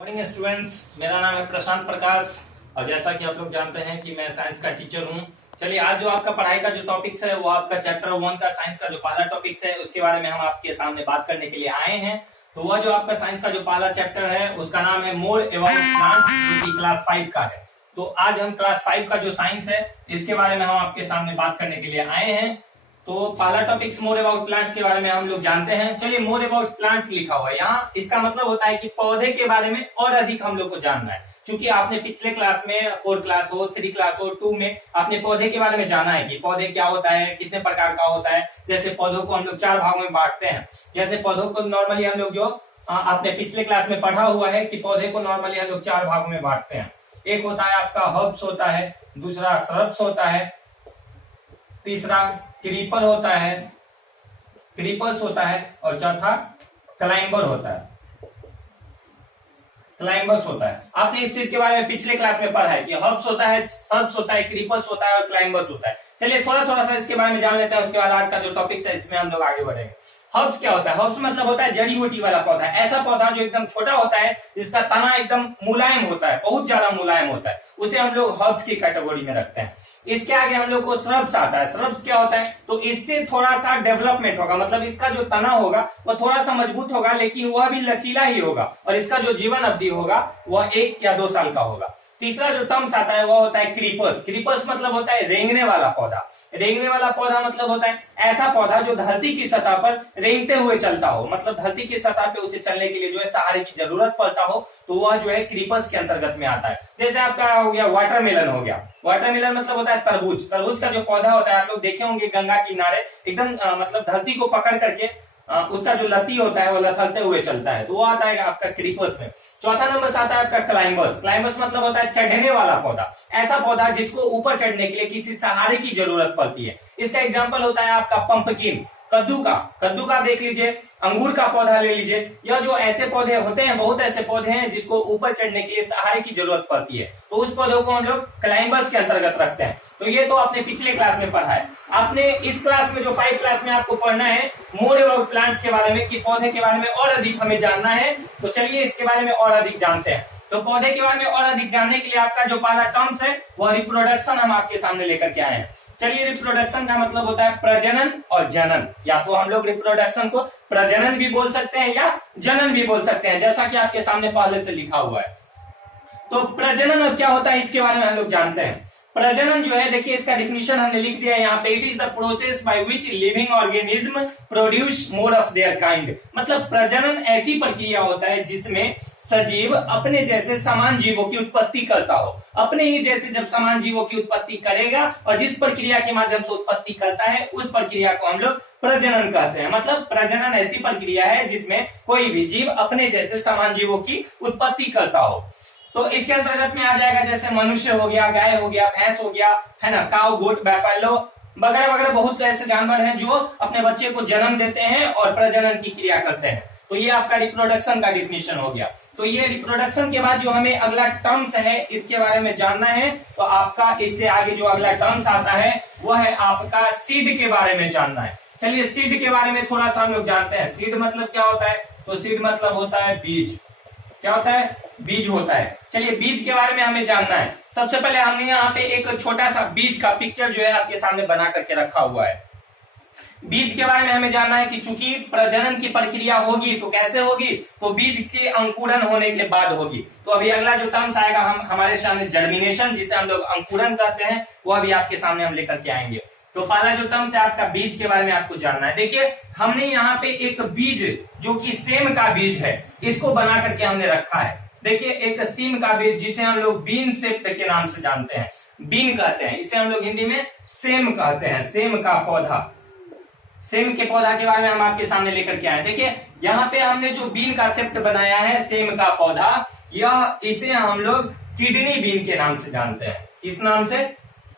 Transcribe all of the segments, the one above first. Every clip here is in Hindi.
मॉर्निंग स्टूडेंट्स, मेरा नाम है प्रशांत प्रकाश और जैसा कि आप लोग जानते हैं कि मैं साइंस का टीचर हूं। चलिए, आज जो आपका पढ़ाई का जो टॉपिक्स है वो आपका चैप्टर 1 का साइंस का जो पहला टॉपिक्स है उसके बारे में हम आपके सामने बात करने के लिए आए हैं। तो वह जो आपका साइंस का जो पहला चैप्टर है उसका नाम है मोर अबाउट प्लांट्स, जो कि क्लास 5 का है। तो आज हम क्लास 5 का जो साइंस है इसके बारे में हम आपके सामने बात करने के लिए आए हैं। तो पहला टॉपिक मोर अबाउट प्लांट्स के बारे में हम लोग जानते हैं। चलिए, मोर अबाउट प्लांट्स लिखा हुआ है यहाँ, इसका मतलब होता है कि पौधे के बारे में और अधिक हम लोग को जानना है। क्योंकि आपने पिछले क्लास में 4 क्लास हो, 3 क्लास हो, 2 में आपने पौधे के बारे में जाना है कि पौधे क्या होता है, कितने प्रकार का होता है। जैसे पौधों को हम लोग 4 भागों में बांटते हैं। जैसे पौधों को नॉर्मली हम लोग जो आपने पिछले क्लास में पढ़ा हुआ है कि पौधे को नॉर्मली हम लोग 4 भागों में बांटते हैं। एक होता है आपका हर्ब्स होता है, दूसरा श्रब्स होता है, तीसरा क्रीपर होता है, क्रीपर्स होता है और चौथा क्लाइंबर होता है, क्लाइंबर्स होता है। आपने इस चीज के बारे में पिछले क्लास में पढ़ा है कि हर्ब्स होता है, सर्ब्स होता है, क्रीपर्स होता है और क्लाइंबर्स होता है। चलिए थोड़ा थोड़ा सा इसके बारे में जान लेते हैं, उसके बाद आज का जो टॉपिक है इसमें हम लोग आगे बढ़ेंगे। हर्ब्स क्या होता है? हर्ब्स मतलब होता है जड़ी बूटी वाला पौधा, ऐसा पौधा जो एकदम छोटा होता है, जिसका तना एकदम मुलायम होता है, बहुत ज्यादा मुलायम होता है, उसे हम लोग हर्ब्स की कैटेगरी में रखते हैं। इसके आगे हम लोग को श्रब्स आता है। श्रब्स क्या होता है? तो इससे थोड़ा सा डेवलपमेंट होगा, मतलब इसका जो तना होगा वो थोड़ा सा मजबूत होगा, लेकिन वह भी लचीला ही होगा और इसका जो जीवन अवधि होगा वह 1 या 2 साल का होगा। तीसरा जो टर्म्स आता है वह होता है क्रीपर्स। क्रीपर्स मतलब होता है रेंगने वाला पौधा। रेंगने वाला पौधा मतलब होता है ऐसा पौधा जो धरती की सतह पर रेंगते हुए चलता हो, मतलब धरती की सतह पे उसे चलने के लिए जो है सहारे की जरूरत पड़ता हो, तो वह जो है क्रीपर्स के अंतर्गत में आता है। जैसे आपका हो गया वाटरमेलन हो गया। वाटरमेलन मतलब होता है तरबूज। तरबूज का जो पौधा होता है आप लोग देखे होंगे गंगा किनारे एकदम मतलब धरती को पकड़ करके उसका जो लती होता है वो लथलते हुए चलता है, तो वो आता है आपका क्रीपर्स में। चौथा नंबर से आता है आपका क्लाइंबर्स। क्लाइंबर्स मतलब होता है चढ़ने वाला पौधा, ऐसा पौधा जिसको ऊपर चढ़ने के लिए किसी सहारे की जरूरत पड़ती है। इसका एग्जांपल होता है आपका पंपकिन, कद्दू का देख लीजिए, अंगूर का पौधा ले लीजिए। यह जो ऐसे पौधे होते हैं, बहुत ऐसे पौधे हैं जिसको ऊपर चढ़ने के लिए सहारे की जरूरत पड़ती है, तो उस पौधों को हम लोग क्लाइंबर्स के अंतर्गत रखते हैं। तो ये तो आपने पिछले क्लास में पढ़ा है। आपने इस क्लास में जो 5 क्लास में आपको पढ़ना है मोर अबाउट प्लांट्स के बारे में, कि पौधे के बारे में और अधिक हमें जानना है। तो चलिए इसके बारे में और अधिक जानते हैं। तो पौधे के बारे में और अधिक जानने के लिए आपका जो पहला टर्म्स है वह रिप्रोडक्शन हम आपके सामने लेकर के आए हैं। चलिए, रिप्रोडक्शन का मतलब होता है प्रजनन और जनन। या तो हम लोग रिप्रोडक्शन को प्रजनन भी बोल सकते हैं या जनन भी बोल सकते हैं, जैसा कि आपके सामने पहले से लिखा हुआ है। तो प्रजनन अब क्या होता है इसके बारे में हम लोग जानते हैं। प्रजनन जो है, देखिए इसका डिफिनेशन हमने लिख दिया है यहाँ पे। It is the process by which living organism produce more of their kind. मतलब प्रजनन ऐसी प्रक्रिया होता है जिसमें सजीव अपने जैसे समान जीवों की उत्पत्ति करता हो। अपने ही जैसे जब समान जीवों की उत्पत्ति करेगा और जिस प्रक्रिया के माध्यम से उत्पत्ति करता है उस प्रक्रिया को हम लोग प्रजनन कहते हैं। मतलब प्रजनन ऐसी प्रक्रिया है जिसमें कोई भी जीव अपने जैसे समान जीवों की उत्पत्ति करता हो। तो इसके अंतर्गत में आ जाएगा जैसे मनुष्य हो गया, गाय हो गया, भैंस हो गया, है ना, काऊ, गोट, बैफेलो वगैरह वगैरह, बहुत से ऐसे जानवर हैं जो अपने बच्चे को जन्म देते हैं और प्रजनन की क्रिया करते हैं। तो ये आपका रिप्रोडक्शन का डिफिनेशन हो गया। तो ये रिप्रोडक्शन के बाद जो हमें अगला टर्म्स है इसके बारे में जानना है, तो आपका इससे आगे जो अगला टर्म्स आता है वह है आपका सीड के बारे में जानना है। चलिए सीड के बारे में थोड़ा सा हम लोग जानते हैं। सीड मतलब क्या होता है? तो सीड मतलब होता है बीज। क्या होता है? बीज होता है। चलिए बीज के बारे में हमें जानना है। सबसे पहले हमने यहाँ पे एक छोटा सा बीज का पिक्चर जो है आपके सामने बना करके रखा हुआ है। बीज के बारे में हमें जानना है कि चूंकि प्रजनन की प्रक्रिया होगी तो कैसे होगी? तो बीज के अंकुरन होने के बाद होगी। तो अभी अगला जो टर्म्स आएगा हमारे सामने जर्मिनेशन, जिसे हम लोग अंकुरन कहते हैं, वह भी आपके सामने हम लेकर के आएंगे। तो पहला जो टर्म्स है आपका बीज के बारे में आपको जानना है। देखिए हमने यहाँ पे एक बीज जो कि सेम का बीज है इसको बना करके हमने रखा है। देखिए एक सीम का बीज जिसे हम लोग बीन सेप्ट के नाम से जानते हैं, बीन कहते हैं, इसे हम लोग हिंदी में सेम कहते हैं। सेम का पौधा, सेम के पौधा के बारे में हम आपके सामने लेकर के आए। देखिए यहाँ पे हमने जो बीन का सेप्ट बनाया है, सेम का पौधा, यह इसे हम लोग किडनी बीन के नाम से जानते हैं। इस नाम से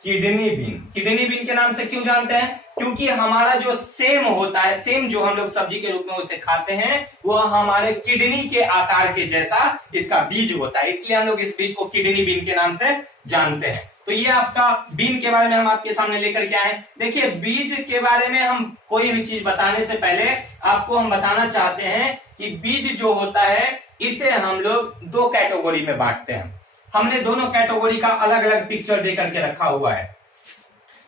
किडनी बीन। किडनी बीन के नाम से क्यों जानते हैं? क्योंकि हमारा जो सेम होता है, सेम जो हम लोग सब्जी के रूप में उसे खाते हैं, वह हमारे किडनी के आकार के जैसा इसका बीज होता है, इसलिए हम लोग इस बीज को किडनी बीन के नाम से जानते हैं। तो ये आपका बीन के बारे में हम आपके सामने लेकर के आए। देखिए बीज के बारे में हम कोई भी चीज बताने से पहले आपको हम बताना चाहते हैं कि बीज जो होता है इसे हम लोग दो कैटेगरी में बांटते हैं। हमने दोनों कैटेगरी का अलग अलग पिक्चर दे करके रखा हुआ है।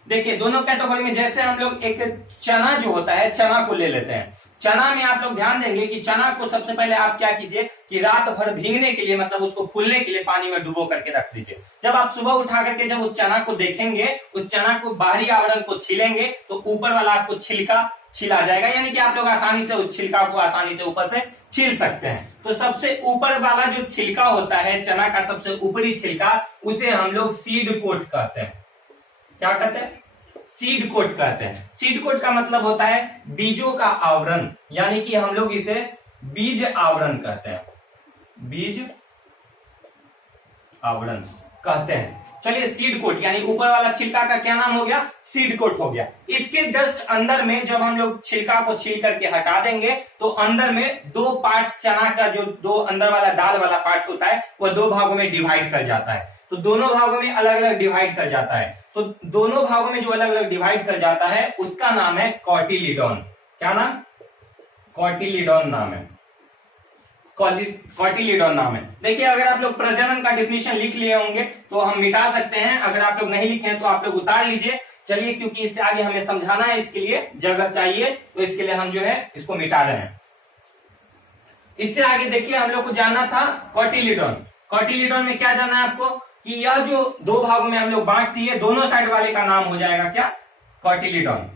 देखिए दोनों कैटेगरी में जैसे हम लोग एक चना जो होता है, चना को ले लेते हैं। चना में आप लोग ध्यान देंगे कि चना को सबसे पहले आप क्या कीजिए कि रात भर भीगने के लिए, मतलब उसको फूलने के लिए पानी में डुबो करके रख दीजिए। जब आप सुबह उठा करके जब उस चना को देखेंगे, उस चना को बाहरी आवरण को छीलेंगे तो ऊपर वाला आपको छिलका छिला जाएगा, यानी कि आप लोग आसानी से उस छिलका को आसानी से ऊपर से छील सकते हैं। तो सबसे ऊपर वाला जो छिलका होता है, चना का सबसे ऊपरी छिलका, उसे हम लोग सीड कोट कहते हैं। क्या कहते हैं? सीड कोट कहते हैं। सीड कोट का मतलब होता है बीजों का आवरण, यानी कि हम लोग इसे बीज आवरण कहते हैं, बीज आवरण कहते हैं। चलिए सीड कोट यानी ऊपर वाला छिलका का क्या नाम हो गया? सीड कोट हो गया। इसके जस्ट अंदर में जब हम लोग छिलका को छील करके हटा देंगे तो अंदर में दो पार्ट्स, चना का जो दो अंदर वाला दाल वाला पार्ट्स होता है वो दो भागों में डिवाइड कर जाता है। तो दोनों भागों में अलग अलग डिवाइड कर जाता है। तो दोनों भागों में जो अलग अलग डिवाइड कर जाता है उसका नाम है कॉटिलीडॉन। क्या नाम? कॉटिलीडॉन नाम है, कॉटिलीडॉन नाम है। देखिए अगर आप लोग प्रजनन का डिफिनीशन लिख लिए होंगे तो हम मिटा सकते हैं, अगर आप लोग नहीं लिखे हैं तो आप लोग उतार लीजिए। चलिए क्योंकि इससे आगे हमें समझाना है, इसके लिए जगह चाहिए, तो इसके लिए हम जो है इसको मिटा रहे हैं। इससे आगे देखिए हम लोग को जानना था कॉटिलीडॉन। कॉटिलीडॉन में क्या जानना है आपको कि यह जो दो भागों में हम लोग बांट दिए, दोनों साइड वाले का नाम हो जाएगा क्या? कॉटिलीडॉन।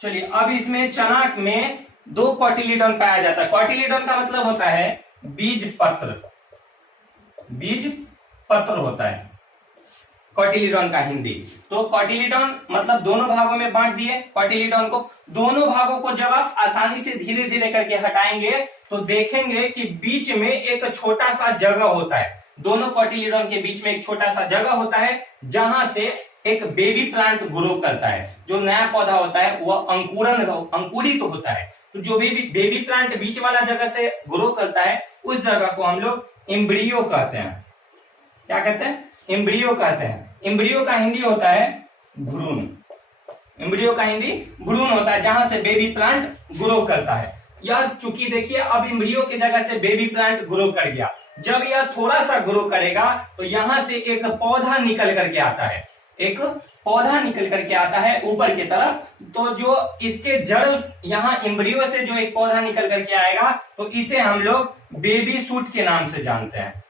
चलिए अब इसमें चना में दो कॉटिलीडॉन पाया जाता है। कॉटिलीडॉन का मतलब होता है बीज पत्र, बीज पत्र होता है कॉटिलीडॉन का हिंदी। तो कॉटिलीडॉन मतलब दोनों भागों में बांट दिए कॉटिलीडॉन को। दोनों भागों को जब आप आसानी से धीरे धीरे करके हटाएंगे तो देखेंगे कि बीच में एक छोटा सा जगह होता है। दोनों कॉटिलीडॉन के बीच में एक छोटा सा जगह होता है जहां से एक बेबी प्लांट ग्रो करता है। जो नया पौधा होता है वह अंकुरित होता है। तो जो बेबी प्लांट बीच वाला जगह से ग्रो करता है उस जगह को हम लोग एम्ब्रियो कहते हैं। क्या कहते हैं? एम्ब्रियो कहते हैं। एम्ब्रियो का हिंदी होता है भ्रूण। एम्ब्रियो का हिंदी भ्रूण होता है, जहां से बेबी प्लांट ग्रो करता है। यह चूंकि देखिए अब एम्ब्रियो की जगह से बेबी प्लांट ग्रो कर गया। जब यह थोड़ा सा ग्रो करेगा तो यहां से एक पौधा निकल करके आता है, एक पौधा निकल करके आता है ऊपर की तरफ। तो जो इसके जड़ यहाँ एम्ब्रियो से जो एक पौधा निकल करके आएगा तो इसे हम लोग बेबी शूट के नाम से जानते हैं,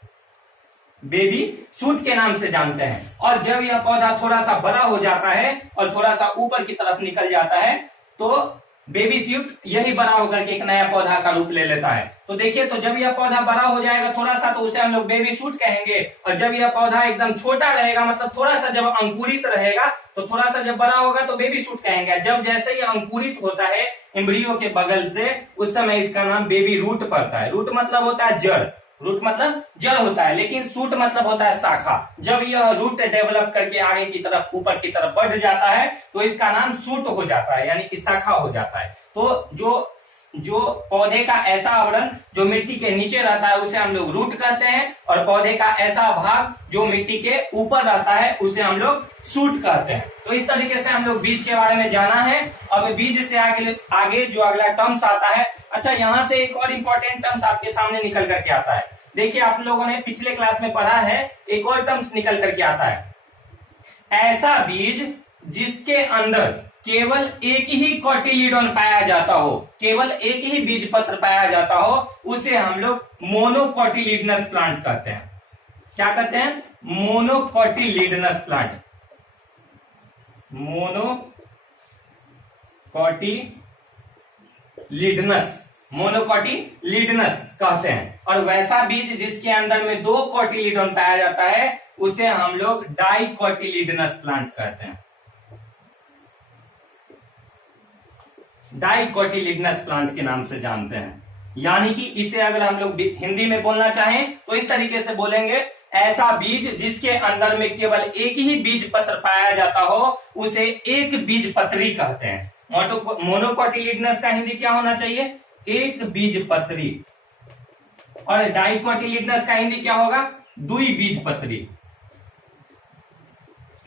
बेबी शूट के नाम से जानते हैं। और जब यह पौधा थोड़ा सा बड़ा हो जाता है और थोड़ा सा ऊपर की तरफ निकल जाता है तो बेबी शूट यही बड़ा होकर के एक नया पौधा का रूप ले लेता है। तो देखिए तो जब यह पौधा बड़ा हो जाएगा थोड़ा सा तो उसे हम लोग बेबी शूट कहेंगे। और जब यह पौधा एकदम छोटा रहेगा, मतलब थोड़ा सा जब अंकुरित रहेगा तो थोड़ा सा जब बड़ा होगा तो बेबी शूट कहेंगे। जब जैसे ही अंकुरित होता है एम्ब्रियो के बगल से उस समय इसका नाम बेबी रूट पड़ता है। रूट मतलब होता है जड़, रूट मतलब जड़ होता है, लेकिन शूट मतलब होता है शाखा। जब यह रूट डेवलप करके आगे की तरफ ऊपर की तरफ बढ़ जाता है तो इसका नाम शूट हो जाता है, यानी कि शाखा हो जाता है। तो जो पौधे का ऐसा आवरण जो मिट्टी के नीचे रहता है उसे हम लोग रूट कहते हैं, और पौधे का ऐसा भाग जो मिट्टी के ऊपर रहता है उसे हम लोग शूट कहते हैं। तो इस तरीके से हम लोग बीज के बारे में जाना है। अब बीज से आगे जो अगला टर्म्स आता है, अच्छा यहाँ से एक और इम्पोर्टेंट टर्म्स आपके सामने निकल करके आता है। देखिए आप लोगों ने पिछले क्लास में पढ़ा है, एक और टर्म्स निकल करके आता है, ऐसा बीज जिसके अंदर केवल एक ही कॉटिलीडॉन पाया जाता हो, केवल एक ही बीज पत्र पाया जाता हो, उसे हम लोग मोनोकॉटिलीडनस प्लांट कहते हैं। क्या कहते हैं? मोनोकॉटिलीडनस प्लांट, मोनोकॉटिलीडनस कहते हैं। और वैसा बीज जिसके अंदर में दो कॉटिलीडॉन पाया जाता है उसे हम लोग डाइकॉटिलीडनस प्लांट कहते हैं, डाइकॉटिलीडनस प्लांट के नाम से जानते हैं। यानी कि इसे अगर हम लोग हिंदी में बोलना चाहें तो इस तरीके से बोलेंगे, ऐसा बीज जिसके अंदर में केवल एक ही बीज पत्र पाया जाता हो उसे एक बीज पत्री कहते हैं। मोनोकॉटिलीडनस का हिंदी क्या होना चाहिए? एक बीज पत्री। और डाइकॉटिलीडनस का हिंदी क्या होगा? दुई बीज पत्री।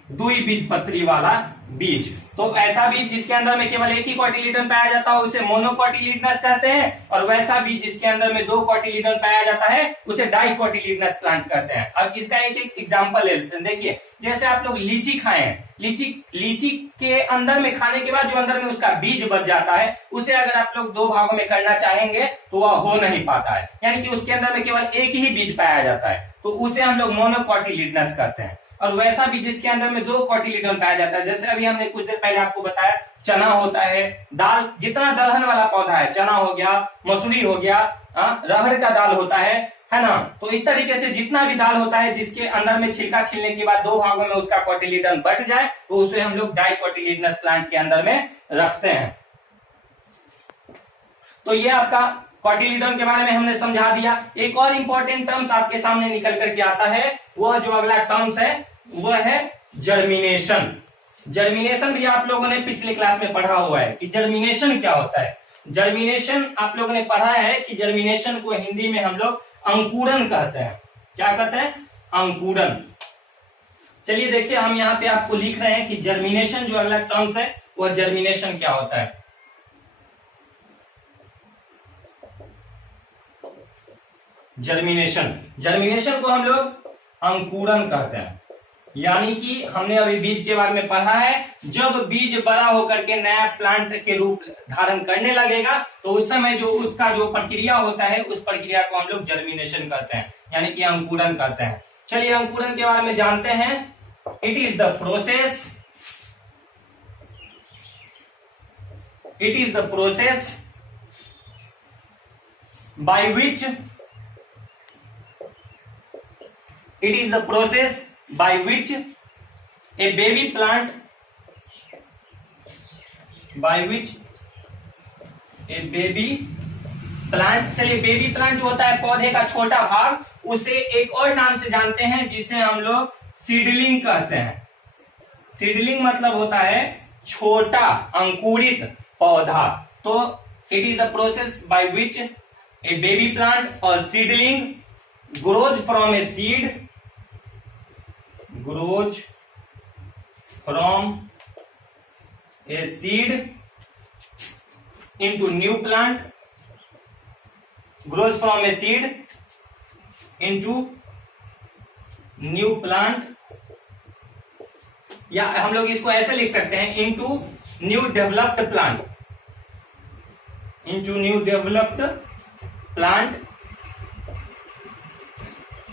द्विबीजपत्री वाला बीज। तो ऐसा बीज जिसके अंदर में केवल एक ही कोटिलीडन पाया जाता है उसे मोनोकोटिलीडनस कहते हैं, और वैसा बीज जिसके अंदर में 2 कोटिलीडन पाया जाता है उसे डाइकोटिलीडनस प्लांट कहते हैं। अब इसका एक एक एग्जांपल ले लेते हैं। देखिए जैसे आप लोग लीची खाए हैं, लीची के अंदर में खाने के बाद जो अंदर में उसका बीज बच जाता है उसे अगर आप लोग 2 भागों में करना चाहेंगे तो वह हो नहीं पाता है, यानी कि उसके अंदर में केवल एक ही बीज पाया जाता है, तो उसे हम लोग मोनोकोटिलीडनस कहते हैं। और वैसा भी जिसके अंदर में 2 कोटिलीडन पाया जाता है, जैसे अभी हमने कुछ देर पहले आपको बताया चना होता है, दाल, जितना दलहन वाला पौधा है, चना हो गया, मसूरी हो गया, रहड़ का दाल होता है ना। तो इस तरीके से जितना भी दाल होता है जिसके अंदर में छिलका छीलने के बाद 2 भागों में उसका कोटिलीडन बट जाए तो उसे हम लोग डाइकोटिलीडनस प्लांट के अंदर में रखते हैं। तो ये आपका कोटिलीडन के बारे में हमने समझा दिया। एक और इंपॉर्टेंट टर्म्स आपके सामने निकल करके आता है, वह जो अगला टर्म्स है वह है जर्मिनेशन। जर्मिनेशन भी आप लोगों ने पिछले क्लास में पढ़ा हुआ है कि जर्मिनेशन क्या होता है। जर्मिनेशन आप लोगों ने पढ़ा है कि जर्मिनेशन को हिंदी में हम लोग अंकुरन कहते हैं। क्या कहते हैं? अंकुरन। चलिए देखिए हम यहाँ पे आपको लिख रहे हैं कि जर्मिनेशन जो अगला टर्म्स है वह जर्मिनेशन क्या होता है। जर्मिनेशन को हम लोग अंकुरन कहते हैं, यानी कि हमने अभी बीज के बारे में पढ़ा है, जब बीज बड़ा होकर के नया प्लांट के रूप धारण करने लगेगा तो उस समय जो उसका जो प्रक्रिया होता है उस प्रक्रिया को हम लोग जर्मिनेशन कहते हैं, यानी कि अंकुरन कहते हैं। चलिए अंकुरन के बारे में जानते हैं। It is the process by which a baby plant चलिए बेबी प्लांट जो होता है पौधे का छोटा भाग, उसे एक और नाम से जानते हैं जिसे हम लोग सीडलिंग कहते हैं। सीडलिंग मतलब होता है छोटा अंकुरित पौधा। तो it is the process by which A baby plant और seedling grows from a seed into new plant, या हम लोग इसको ऐसे लिख सकते हैं into new developed plant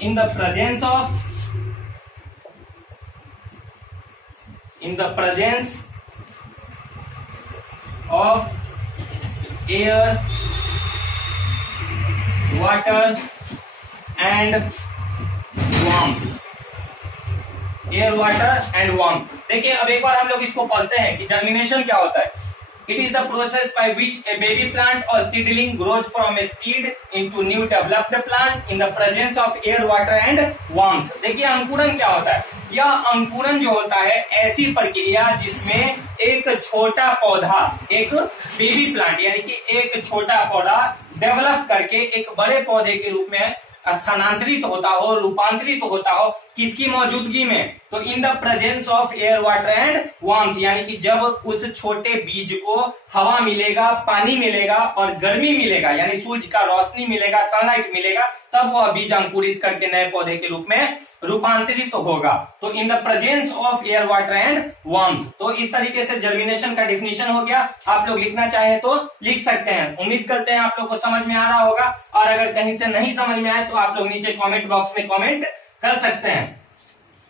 in the presence of air, water and warmth। देखिए अब एक बार हम लोग इसको पढ़ते हैं कि जर्मिनेशन क्या होता है। It is the process by which a baby plant or seedling grows from a seed into new developed plant in the presence of air, water and warmth। देखिए अंकुरन क्या होता है। यह अंकुरन जो होता है ऐसी प्रक्रिया जिसमें एक छोटा पौधा, एक बेबी प्लांट यानी कि एक छोटा पौधा डेवलप करके एक बड़े पौधे के रूप में स्थानांतरित होता हो, रूपांतरित होता हो, किसकी मौजूदगी में? तो in the presence of air, water and warmth, यानी कि जब उस छोटे बीज को हवा मिलेगा, पानी मिलेगा और गर्मी मिलेगा, यानी सूरज का रोशनी मिलेगा, सनलाइट मिलेगा, तब वह बीज अंकुरित करके नए पौधे के रूप में रूपांतरित होगा। तो in the presence of air, water and warmth. तो इस तरीके से जर्मिनेशन का डिफिनेशन हो गया। आप लोग लिखना चाहे तो लिख सकते हैं। उम्मीद करते हैं आप लोग को समझ में आ रहा होगा, और अगर कहीं से नहीं समझ में आए तो आप लोग नीचे कमेंट बॉक्स में कमेंट कर सकते हैं।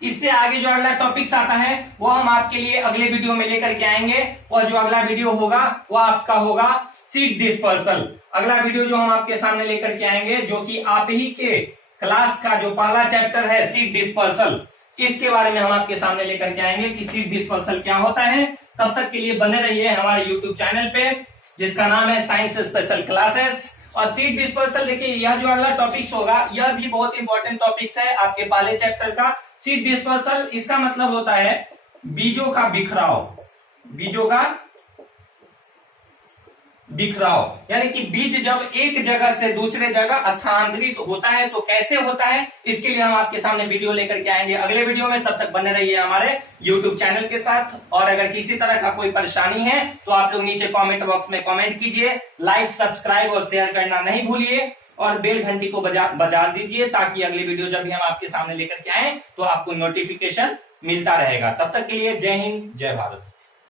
इससे आगे जो अगला टॉपिक्स आता है वो हम आपके लिए अगले वीडियो में लेकर के आएंगे, और जो अगला वीडियो होगा वो आपका होगा सीड डिस्पर्सल। अगला वीडियो जो हम आपके सामने लेकर के आएंगे, जो कि आप ही के क्लास का जो पहला चैप्टर है सीड डिस्पर्सल, इसके बारे में हम आपके सामने लेकर के आएंगे कि सीड डिस्पर्सल क्या होता है। तब तक के लिए बने रहिए हमारे यूट्यूब चैनल पे जिसका नाम है साइंस स्पेशल क्लासेस। और सीड डिस्पर्सल देखिए यह जो अगला टॉपिक्स होगा यह भी बहुत इंपॉर्टेंट टॉपिक्स है आपके पहले चैप्टर का। सीड डिस्पर्सल इसका मतलब होता है बीजों का बिखराव, बीजों का बिखराव, यानी कि बीज जब एक जगह से दूसरे जगह स्थानांतरित होता है तो कैसे होता है, इसके लिए हम आपके सामने वीडियो लेकर के आएंगे अगले वीडियो में। तब तक बने रहिए हमारे YouTube चैनल के साथ। और अगर किसी तरह का कोई परेशानी है तो आप लोग नीचे कमेंट बॉक्स में कमेंट कीजिए, लाइक सब्सक्राइब और शेयर करना नहीं भूलिए और बेल घंटी को बजा दीजिए, ताकि अगली वीडियो जब भी हम आपके सामने लेकर के आए तो आपको नोटिफिकेशन मिलता रहेगा। तब तक के लिए जय हिंद, जय भारत।